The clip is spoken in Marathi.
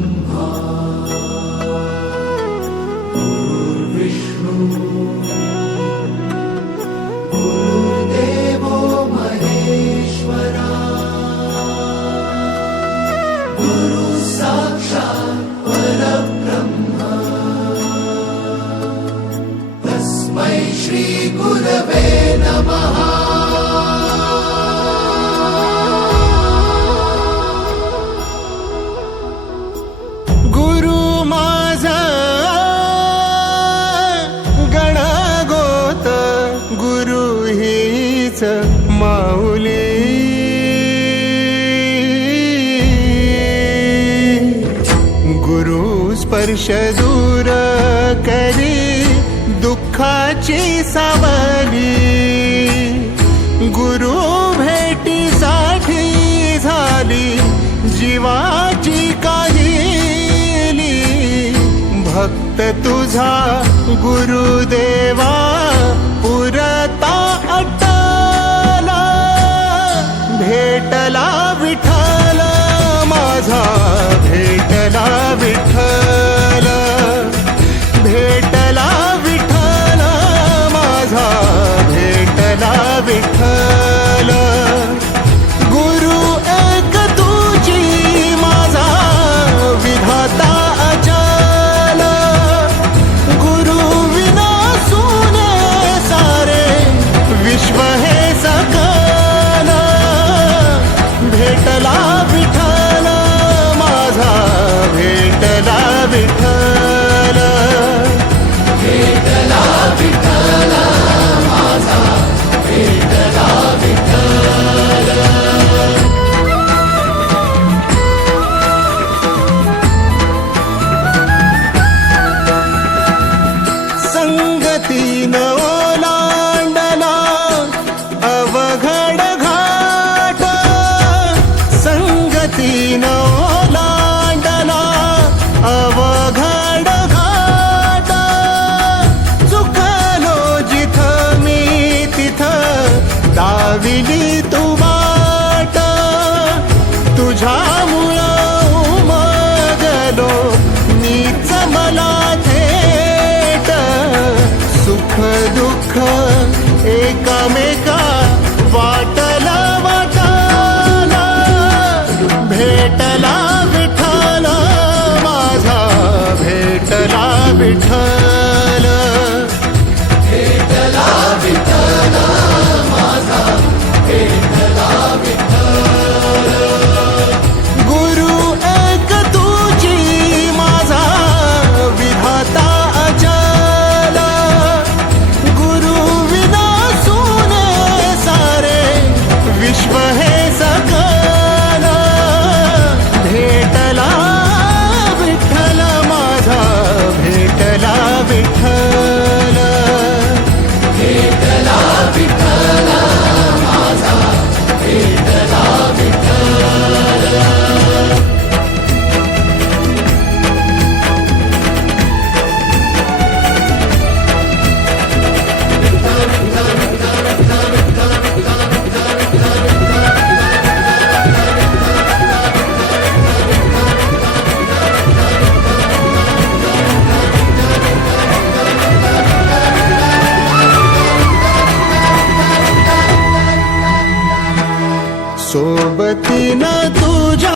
ब्रह्मा गुरुर्विष्णु गुरुर्देवो महेश्वरा गुरु साक्षात् परब्रह्म तस्मै श्री गुरवे नमः। माऊली गुरु स्पर्श दूर करी दुःखाची सावली गुरु भेटीसाठी झाली जीवाची काहिली भक्त तुझा गुरुदेवा पुरता भेटला विठ्ठल माझा भेटला विठ्ठल भेटला विठ्ठल माझा भेटला विठ्ठल गुरु एक तुझी माझा विधाता अचल गुरु विना सुने सारे विश्व हे सकल भेटला विठ्ठल माझा भेटला विठ्ठल भेटला विठ्ठल माझा भेटला विठ्ठल। संगतीन ओलांडला अवघड घाट संगतीन ओलांडला अवघड घाट चुकलो जिथं मी तिथं दाविली तू वाट तुझ्यामुळं उमगलो मीच मला थेट सुख दुःख एकामेका वाटला वाटला भेटला विठ्ठल माझा भेटला विठ्ठल भेटला विठ्ठल माझा भेटला विठ्ठल गुरु एक तुझी माझा विधाता अचल गुरु विना सुने सारे विश्व हे सकल भेटला विठ्ठल माझा भेटला विठ्ठल भेटला विठ्ठल माझा भेटला विठ्ठल। सोबतीनं तुझ्या